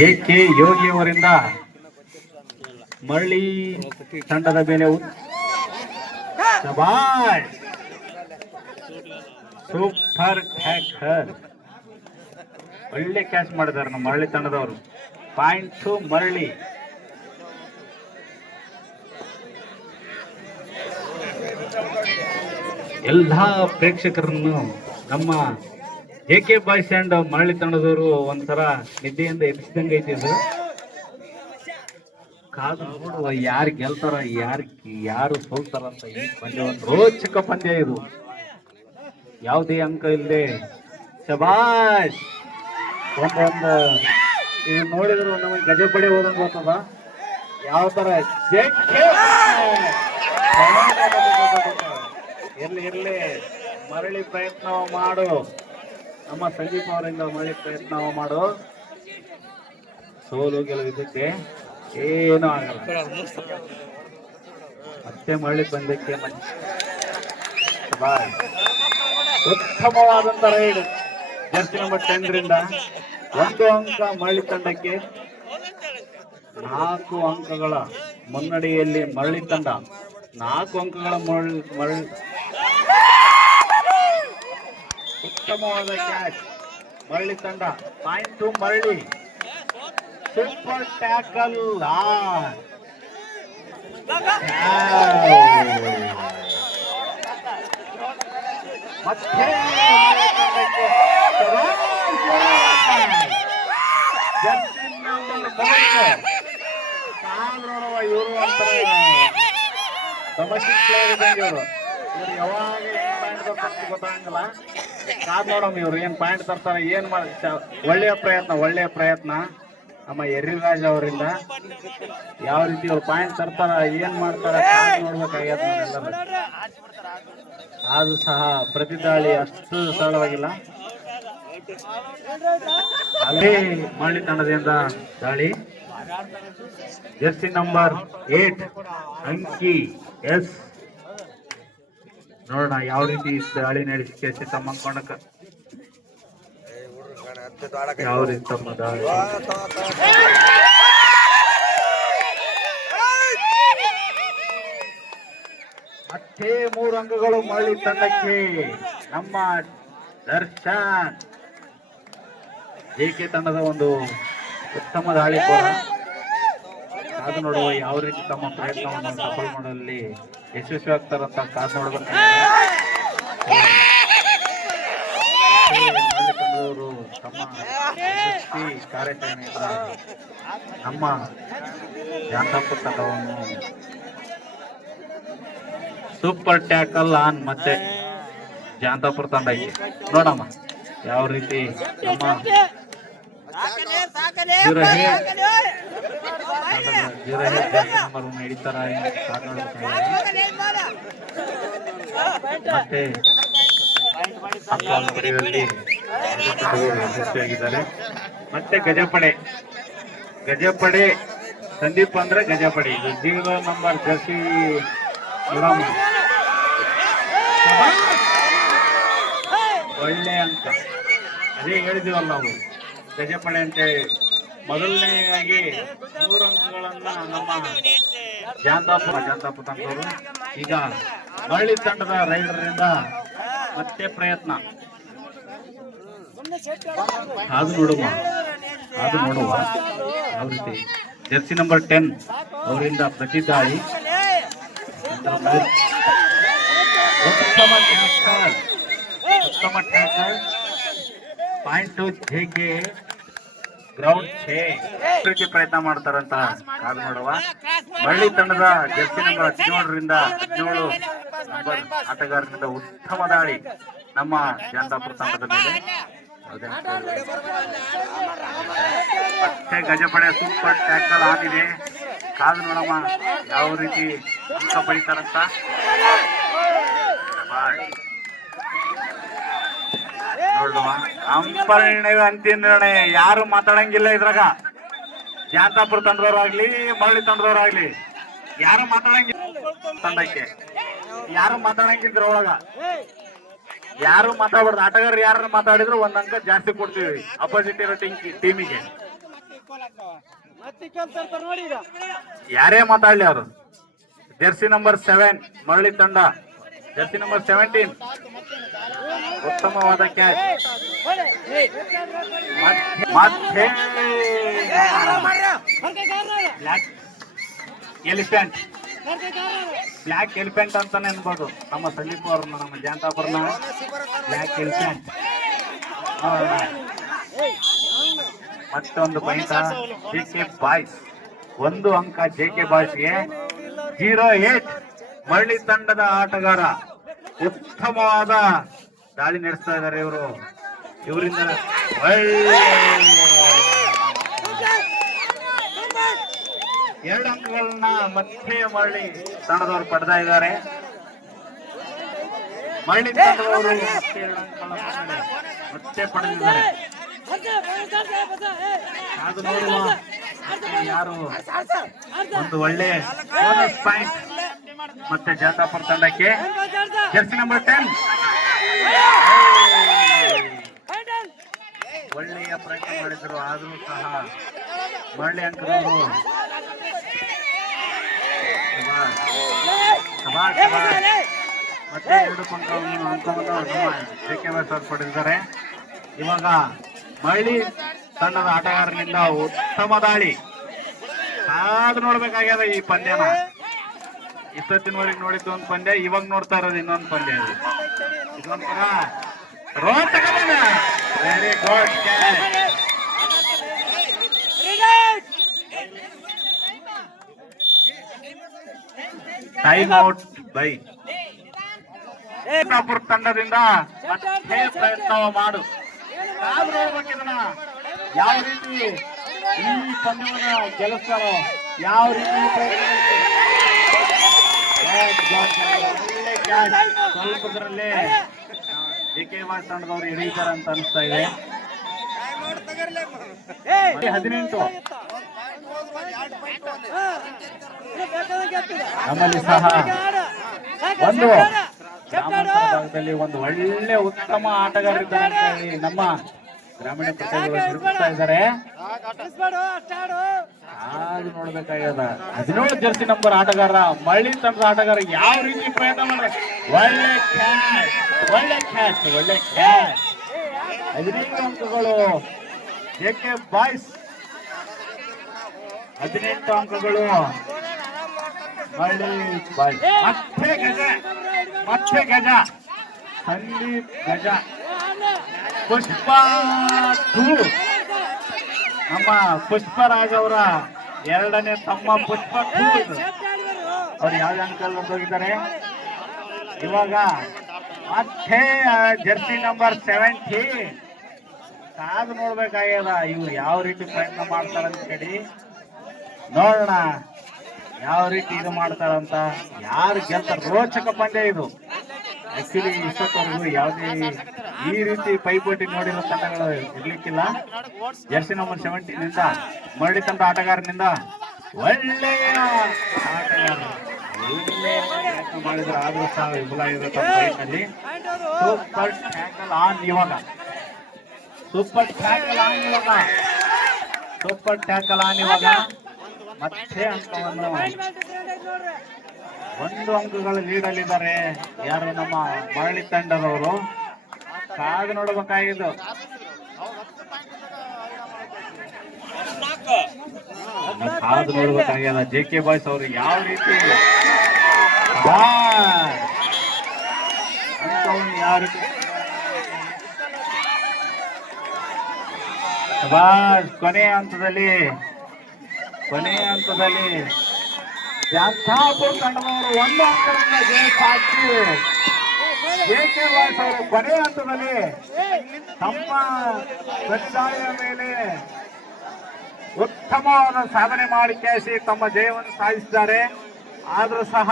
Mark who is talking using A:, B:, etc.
A: J K ಯೋಗಿಯವರಿಂದ ಮರಳಿ ತಂಡದ ಮೇಲೆ ಸೂಪರ್ ಟ್ಯಾಕರ್ ಒಳ್ಳೆ ಕ್ಯಾಚ್ ಮಾಡಿದ್ದಾರೆ ನಮ್ಮ ಮರಳಿ ತಂಡದವರು. ಪಾಯಿಂಟ್ ಟು ಮರಳಿ. ಎಲ್ಲ ಪ್ರೇಕ್ಷಕರನ್ನು ನಮ್ಮ ಎ ಕೆ ಬಾಯ್ಸ್ ಅಂಡ್ ಮರಳಿ ತಂಡದವರು ಒಂಥರ ನಿದ್ದೆಯಿಂದ ಎಬ್ಸಿದಂಗೆ ಐತಿ ಇದು. ಕಾದು ನೋಡುವ ಯಾರು ಗೆಲ್ತಾರ, ಯಾರು ಯಾರು ಸೋಲ್ತಾರ ಅಂತ ಈ ಪಂದ್ಯ ಒಂದು ರೋಚಕ ಪಂದ್ಯ ಇದು. ಯಾವುದೇ ಅಂಕ ಇಲ್ಲದೆ ಶಬಾಷ್! ಒಂದೊಂದು ಇದು ನೋಡಿದ್ರು ನಮಗೆ ಗಜ ಪಡೆ ಹೋದಂಗ ಗೊತ್ತದ ಯಾವ ತರ? ಇರ್ಲಿ ಇರ್ಲಿ, ಮರಳಿ ಪ್ರಯತ್ನ ಮಾಡು. ನಮ್ಮ ಸಂದೀಪ್ ಅವರಿಂದ ಮಾಡಿ ಪ್ರಯತ್ನ ಮಾಡೋ ಸೋಲು ಗೆಲುವಿದ್ದಕ್ಕೆ ಏನೂ ಆಗಲ್ಲ. ಮತ್ತೆ ಮರಳಿ ಬಂದಕ್ಕೆ ಬಾಯ್. ಉತ್ತಮವಾದಂತ ರೈಡ್. ಜರ್ಸಿ ನಂಬರ್ ಟೆನ್ ರಿಂದ ಒಂದು ಅಂಕ ಮರಳಿ ತಂಡಕ್ಕೆ ನಾಲ್ಕು ಅಂಕಗಳ ಮುನ್ನಡೆಯಲ್ಲಿ ಮರಳಿ ತಂಡ. ನಾಲ್ಕು ಅಂಕಗಳ ಮರಳಿ ಮರಳಿ ಉತ್ತಮವಾದ ಕ್ಯಾಚ್ ಮರಳಿ ತಂಡ ಪಾಯಿಂಟ್ ಟು ಮರಳಿ ಸೂಪರ್ ಟ್ಯಾಕಲ್ ಮತ್ತೆ ಇವರು ಯಾವಾಗ ಗೊತ್ತಾಗಂಗಿಲ್ಲ ಕಾದ್ ನೋಡಮ್ಮ ಇವ್ರು ಏನ್ ಪಾಯಿಂಟ್ ತರ್ತಾರೆ ಏನ್ ಮಾಡ ಒಳ್ಳೆಯ ಪ್ರಯತ್ನ ಒಳ್ಳೆಯ ಪ್ರಯತ್ನ. ನಮ್ಮ ಎರ್ರಿರಾಜ್ ಅವರಿಂದ ಯಾವ ರೀತಿ ಅವ್ರು ಪಾಯಿಂಟ್ ತರ್ತಾರ ಏನ್ ಮಾಡ್ತಾರ ನೋಡ್ಬೇಕಾಗ್ಯದ ಅದು ಆದ್ರೂ ಸಹ ಪ್ರತಿದಾಳಿ ಅಷ್ಟು ಸರಳವಾಗಿಲ್ಲ. ಅಲ್ಲಿ ಮಾಡಿ ತಂಡದಿಂದ ದಾಳಿ ಜರ್ಸಿ ನಂಬರ್ ಏಟ್ ಅಂಕಿ ಎಸ್. ನೋಡೋಣ ಯಾವ ರೀತಿ ದಾಳಿ ನಡೆಸಿ ಕೇಸಿ ತಮ್ಮ ಅಂದ್ಕೊಂಡಕ್ಕ ಯಾವ ರೀತಿ ತಮ್ಮ ದಾಳಿ ಮತ್ತೆ ಮೂರು ಅಂಗಗಳು ಮರಳಿ ತಂಡಕ್ಕೆ. ನಮ್ಮ ದರ್ಶನ್. ಜೆಕೆ ತಂಡದ ಒಂದು ಉತ್ತಮ ದಾಳಿ ಕೂಡ. ಅದು ನೋಡುವ ಯಾವ ರೀತಿ ತಮ್ಮ ಪ್ರಯತ್ನವನ್ನು ಸಫಲ ಮಾಡಲಿ. ಯಶಸ್ವಿ ಆಗ್ತಾರಂತ ಕಾದು ನೋಡ್ಬೇಕು. ತಮ್ಮ ಯಶಸ್ವಿ ಕಾರ್ಯಾಚರಣೆಯಿಂದ ನಮ್ಮ ಜಾಂತಾಪುರ ತಂಡವನ್ನು ಸೂಪರ್ ಟ್ಯಾಕಲ್ ಆನ್ ಮತ್ತೆ ಜಾಂತಾಪುರ ತಂಡ ಐತಿ ನೋಡಮ್ಮ, ಯಾವ ರೀತಿ ನಮ್ಮ ಹಿಡಿತಾರ. ಮತ್ತೆ ಯಶಸ್ವಿಯಾಗಿದ್ದಾರೆ. ಗಜಪಡೆ. ಗಜಪಡೆ ಸಂದೀಪ್ ಅಂದ್ರೆ ಗಜಪಡೆ. ಇದು ಜೀರೋ ನಂಬರ್ ಜರ್ಸಿ ನೋಡಮ್ಮ ಒಳ್ಳೆ ಅಂತ. ಅದೇ ಹೇಳಿದೀವಲ್ಲ ನಾವು ಗಜಪಡೆ ಅಂತೇಳಿ ಮೊದಲನೆಯಾಗಿ ಮೂರು ಅಂಕಗಳನ್ನ ನಮ್ಮ ಜಾಂತಾಪುರ ಜಾಂತಾಪುರ ತಂಗವರು ಈಗ ಮರಳಿ ತಂಡದ ರೈಡರಿಂದ ಮತ್ತೆ ಪ್ರಯತ್ನ. ಅದು ನೋಡುವ. ಅದು ನೋಡುವ. ಯಾವ ರೀತಿ? ಜರ್ಸಿ ನಂಬರ್ ಟೆನ್ ಅವರಿಂದ ಪ್ರತಿ ದಾಳಿ ಉತ್ತಮ ಟ್ಯಾಕ್ಟರ್ ಉತ್ತಮ ಟ್ಯಾಕಲ್ ಪಾಯಿಂಟ್ ಟು ಜೆಗೆ ಗ್ರೌಂಡ್ ಛೇ ಪ್ರಯತ್ನ ಮಾಡ್ತಾರಂತ ಕಾದು ನೋಡುವ ಬಳ್ಳಿ ತಂಡದ ಜರ್ಸಿ ನಂಬರ್ ಹದಿನೇಳರಿಂದ ಹದಿನೇಳು ನಂಬರ್ ಆಟಗಾರರಿಂದ ಉತ್ತಮ ದಾಳಿ ನಮ್ಮ ಜಾನಪುರ ತಂಡದ ಮೇಲೆ ಮತ್ತೆ ಗಜಪಡೆ ಸೂಪರ್ ಟ್ಯಾಕಲ್ ಆಗಿದೆ ಕಾದು ನೋಡಮ್ಮ ಯಾವ ರೀತಿ ಅಂಕ ಪಡಿತಾರಂತ ಅಂಪರ್ ನಿರ್ಣಯ ಅಂತಿಮ ನಿರ್ಣಯ. ಯಾರು ಮಾತಾಡಂಗಿಲ್ಲ ಇದ್ರಾಗ. ಜಾಂತಾಪುರ ತಂಡದವ್ರಾಗ್ಲಿ ಮರಳಿ ತಂಡದವ್ರಾಗ್ಲಿ, ಯಾರು ಮಾತಾಡಂಗಿಲ್ಲ ತಂಡಕ್ಕೆ. ಯಾರು ಮಾತಾಡಂಗಿದ್ರ ಒಳಗ ಯಾರು ಮಾತಾಡ್ಬಾರ್ದು. ಆಟಗಾರರು ಯಾರು ಮಾತಾಡಿದ್ರು ಒಂದ್ ಅಂಕ ಜಾಸ್ತಿ ಕೊಡ್ತೀವಿ. ಅಪೋಸಿಟ್ ಇರೋ ಟೀಮಿಗೆ ಯಾರೇ ಮಾತಾಡ್ಲಿ ಅವರು. ಜೆರ್ಸಿ ನಂಬರ್ ಸೆವೆನ್ ಮರಳಿ ತಂಡ. ಜೆರ್ಸಿ ನಂಬರ್ ಸೆವೆಂಟೀನ್ ಉತ್ತಮವಾದ ಕ್ಯಾಚ್ ಮತ್ತೆ ಬ್ಲ್ಯಾಕ್ ಎಲಿಫೆಂಟ್ ಬ್ಲ್ಯಾಕ್ ಎಲಿಫೆಂಟ್ ಅಂತಾನೆ ಅನ್ಬೋದು. ನಮ್ಮ ಸಂದೀಪ್ ಅವ್ರನ್ನ ನಮ್ಮ ಜಾಂತಾಪುರ್ನ ಬ್ಲ್ಯಾಕ್ ಎಲಿಫೆಂಟ್ ಮತ್ತೊಂದು ಪಾಯಿಂಟ್ ಜೆ ಕೆ ಬಾಯ್ಸ್ ಒಂದು ಅಂಕ ಜೆ ಕೆ ಬಾಯ್ಸ್ಗೆ ಜೀರೋ ಏಟ್ ಮರಳಿ ತಂಡದ ಆಟಗಾರ. ಉತ್ತಮವಾದ ದಾಳಿ ನಡೆಸ್ತಾ ಇದ್ದಾರೆ ಇವರು. ಇವರಿಂದ ಎರಡು ಅಂಕಗಳನ್ನ ಮತ್ತೆ ಮರಳಿ ತಂಡದವರು ಪಡೆದ ಇದ್ದಾರೆ. ಮರಳಿ ತಂಡದವರು ಮತ್ತೆ ಪಡೆದಿದ್ದಾರೆ. ಅದು ಯಾರು ಒಂದು ಒಳ್ಳೆ ಪಾಯಿಂಟ್ ಮತ್ತೆ ಜಾತಾಪುರ ತಂಡಕ್ಕೆ. ಜರ್ಸಿ ನಂಬರ್ ಟೆನ್ ಒಳ್ಳೆಯ ಪ್ರಯತ್ನ ಮಾಡಿದ್ರು, ಆದರೂ ಸಹ ಮರಳಿ ಅಂಕದವರು. ಮತ್ತೆ ಎರಡು ಪಂಕವನ್ನು ಅಂಕವನ್ನು ಸರ್ ಪಡೆದಿದ್ದಾರೆ ಇವಾಗ ಮರಳಿ ತಂಡದ ಆಟಗಾರರಿಂದ ಉತ್ತಮ ದಾಳಿ. ಕಾದು ನೋಡ್ಬೇಕಾಗ್ಯದ ಈ ಪಂದ್ಯನ. ಇಷ್ಟೊತ್ತಿನವರೆಗೆ ನೋಡಿದ್ದು ಒಂದು ಪಂದ್ಯ, ಇವಾಗ ನೋಡ್ತಾ ಇರೋದು ಇನ್ನೊಂದು ಪಂದ್ಯ ಇದು ಇದೊಂಥರ ತಗೋಣ very good time out by Ekapura ತಂಡದಿಂದ ಮತ್ತೆ ಪ್ರಯತ್ನ ಮಾಡು. ಯಾವ ರೀತಿ ಈ ಪಂದ್ಯವನ್ನ ಗೆಲ್ಲಿಸ್ತಾರೋ, ಯಾವ ರೀತಿ ಸ್ವಲ್ಪದರಲ್ಲೇ ಡಿ ಕೆ ವಾಸ್ ತಂಡದವ್ರು ಹಿಡಿತಾರ ಅಂತ ಅನಿಸ್ತಾ ಇದೆ ಹದಿನೆಂಟು ನಮ್ಮಲ್ಲಿ ಸಹ ಒಂದು ಗ್ರಾಮಾಂತರ ಭಾಗದಲ್ಲಿ ಒಂದು ಒಳ್ಳೆ ಉತ್ತಮ ಆಟಗಾರರಿದ್ದಾರೆ ನಮ್ಮ ಗ್ರಾಮೀಣ ಪ್ರದೇಶಗಳು ಇದ್ದಾರೆ ಹಾಗೆ ನೋಡ್ಬೇಕಾಗ್ಯದ. ಹದಿನೇಳು ಜರ್ಸಿ ನಂಬರ್ ಆಟಗಾರ, ಮಳ್ಳಿ ತಂಡದ ಆಟಗಾರ ಯಾವ ರೀತಿ ಪ್ರಯತ್ನ ಮಾಡ್ರೆ? ಒಳ್ಳೆ ಕ್ಯಾಚ್ ಒಳ್ಳೆ ಕ್ಯಾಚ್ ಒಳ್ಳೆ ಕ್ಯಾಚ್ ಹದಿನೈದು ಅಂಕಗಳು. ಜೆಕೆ ಬಾಯ್ಸ್ ಹದಿನೆಂಟು ಅಂಕಗಳು. ಬಾಯ್ಸ್ ಮತ್ತೆ ಗಜ ಮತ್ತೆ ಗಜ. ಸಂದೀಪ್ ಗಜ. ಪುಷ್ಪ ಟೂ ನಮ್ಮ ಪುಷ್ಪರಾಜ್ ಅವರ ಎರಡನೇ ತಮ್ಮ ಪುಷ್ಪ ಅವ್ರು ಯಾವ ಅಂಕಲ್ ಹೋಗಿದ್ದಾರೆ? ಇವಾಗ ಮತ್ತೆ ಜರ್ಸಿ ನಂಬರ್ ಸೆವೆಂಟಿ ಕಾದು ನೋಡ್ಬೇಕಾಗ್ಯದ ಇವ್ರು ಯಾವ ರೀತಿ ಪ್ರಯತ್ನ ಮಾಡ್ತಾರಂತ ಹೇಳಿ. ನೋಡೋಣ ಯಾವ ರೀತಿ ಇದು ಮಾಡ್ತಾರಂತ. ಯಾರು ಗೆಲ್ತಾರ ರೋಚಕ ಪಂದ್ಯ ಇದು. ಆಕ್ಚುಲಿ ಇಷ್ಟೊತ್ತವರೆಗೂ ಯಾವುದೇ ಈ ರೀತಿ ಪೈಪೋಟಿ ನೋಡಿರೋ ತಂಡಗಳು ಇರ್ಲಿಕ್ಕಿಲ್ಲ. ಜರ್ಸಿ ನಂಬರ್ ಸೆವೆಂಟೀನ್ ಇಂದ ಮರಳಿ ತಂಡ ಆಟಗಾರನಿಂದ ಒಳ್ಳೆಯ ಆಟಗಾರ. ಮಾಡಿದ್ರೆ. ಆದ್ರೂ ಸಹ ವಿಫಲ ಆಗಿರೋ ತಮ್ಮ ಫೈಟ್ನಲ್ಲಿ ಸೂಪರ್ ಟ್ಯಾಕಲ್ ಆನ್ ಇವಾಗ. ಸೂಪರ್ ಟ್ಯಾಕಲ್ ಆನ್ ಇವಾಗ. ಸೂಪರ್ ಟ್ಯಾಕಲ್ ಆನ್ ಇವಾಗ. ಮತ್ತೆ ಅಂಕವನ್ನು ಒಂದು ಅಂಕಗಳ ಲೀಡಲ್ಲಿದ್ದಾರೆ ಯಾರು ನಮ್ಮ ಮರಳಿ ತಂಡದವರು? ಕಾದು ನೋಡಬೇಕಾಗಿದ್ದು. ಕಾದು ನೋಡ್ಬೇಕಾಗ್ಯದ ಜೆ ಕೆ ಬಾಯ್ಸ್ ಅವರು ಯಾವ ರೀತಿ ಯಾವ ರೀತಿ ಕೊನೆಯ ಹಂತದಲ್ಲಿ. ಕೊನೆಯ ಹಂತದಲ್ಲಿ. ತಂಡದವರು ಒಂದು ಹಂತವನ್ನು ಜಯ ಸಾಧಿಸಿ ಜೆಕೆ ವಾಸ್ ಅವರು ಕೊನೆಯ ಹಂತದಲ್ಲಿ ತಮ್ಮ ಪ್ರತಿದಾಳಿಯ ಮೇಲೆ ಉತ್ತಮವಾದ ಸಾಧನೆ ಮಾಡಿ ಕೇಸಿ ತಮ್ಮ ಜಯವನ್ನು ಸಾಧಿಸಿದ್ದಾರೆ. ಆದರೂ ಸಹ